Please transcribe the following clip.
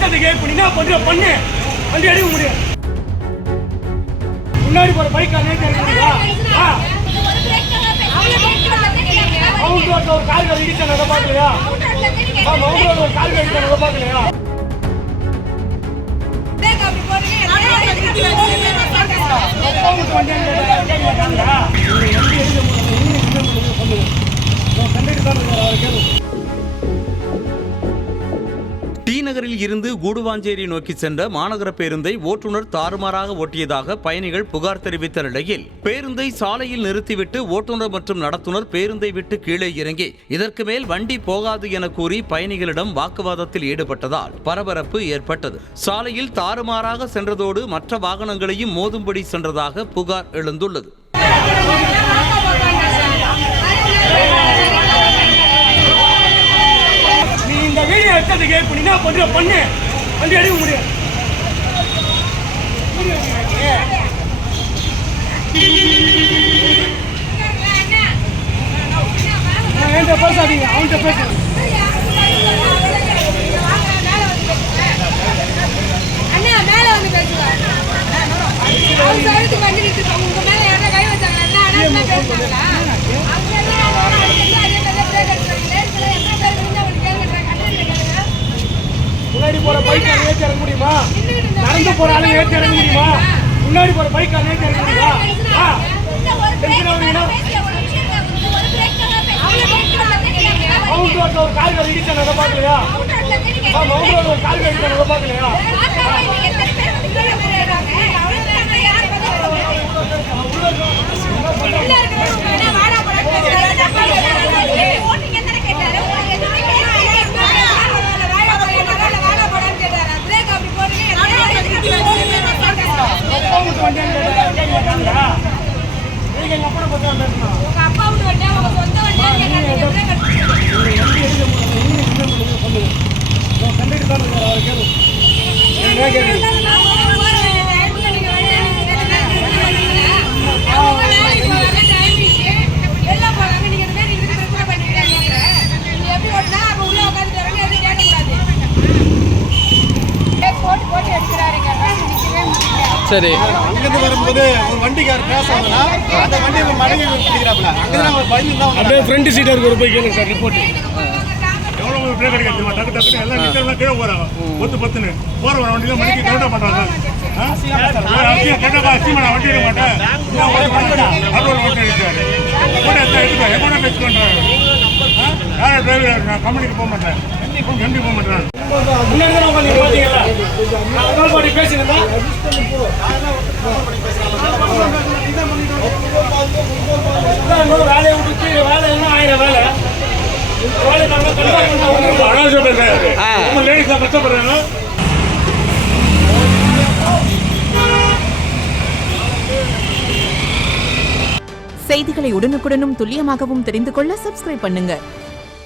இஷ்டத்துக்கு இப்ப என்ன பண்ற பண்ணு வண்டி அடிக்க முடியும். முன்னாடி போற பைக் மவுண்ட் ரோட்ல ஒரு கார் கார் இடிச்சான அதை பாக்கலையா? மவுண்ட் ரோட்ல ஒரு கார் கார் இடிச்சான அதை பாக்கலையா? டி நகரில் இருந்து கூடுவாஞ்சேரி நோக்கி சென்ற மாநகர பேருந்தை ஓட்டுநர் தாறுமாறாக ஓட்டியதாக பயணிகள் புகார் தெரிவித்த நிலையில் பேருந்தை சாலையில் நிறுத்திவிட்டு ஓட்டுநர் மற்றும் நடத்துனர் பேருந்தை விட்டு கீழே இறங்கி இதற்கு மேல் வண்டி போகாது என கூறி பயணிகளிடம் வாக்குவாதத்தில் ஈடுபட்டதால் பரபரப்பு ஏற்பட்டது. சாலையில் தாறுமாறாக சென்றதோடு மற்ற வாகனங்களையும் மோதும்படி சென்றதாக புகார் எழுந்துள்ளது. இப்ப என்ன பண்ற பண்ணு வண்டி அடிக்க முடியும். பேசாதீங்க அவன்கிட்ட பேச முன்னாடி போற பைக் ஏற்றி இறங்க முடியுமா? நடந்து போற ஆளு ஏற்றி இறங்க முடியுமா? முன்னாடி போற பைக் ஏற்றி இறங்க முடியுமா? மவுண்ட் ரோட்ல ஒரு கார் கார் இடிச்சான அதை பாக்கலையா? மவுண்ட் ரோட்ல ஒரு கார் கார் இடிச்சான அதை பாக்கலையா? சரி, அங்கிருந்து வரும்போது ஒரு வண்டிக்கார் கிராஸ் ஆகுனா அந்த வண்டியை மடங்கி பிடிக்கிறாப்ல. அங்கதான் அவர் பயந்து தான் அப்படியே ஃப்ரண்ட் சீட்டருக்கு ஒரு போய் கேளுங்க சார் ரிப்போர்ட். எவ்வளவு பிரேக் அடிக்கிறது டக்கு டக்குன்னு எல்லாம் நிக்கிறவங்க கீழே போறாங்க. பொத்துன்னு போற வண்டியில மணிக்கு கவுண்டா பண்றாங்க. கேட்டா அசிமா நான் வண்டி எடுக்க மாட்டேன் அதோட வண்டி எடுத்தாரு கூட எப்போ பேச்சு பண்றாரு. யாரும் டிரைவர் நான் கம்பெனிக்கு போக மாட்டேன் எம்பி போக மாட்டேன். முன்னாடி தான் உட்காந்து பாத்தீங்களா? நான் பாடி பேசினதா வேலையை விட்டு வேலை என்ன ஆயிரம் வேலை லேடிஸ் கஷ்டப்படுறாங்க. செய்திகளை உடனுக்குடனும் துல்லியமாகவும் தெரிந்து கொள்ள சப்ஸ்கிரைப் பண்ணுங்க.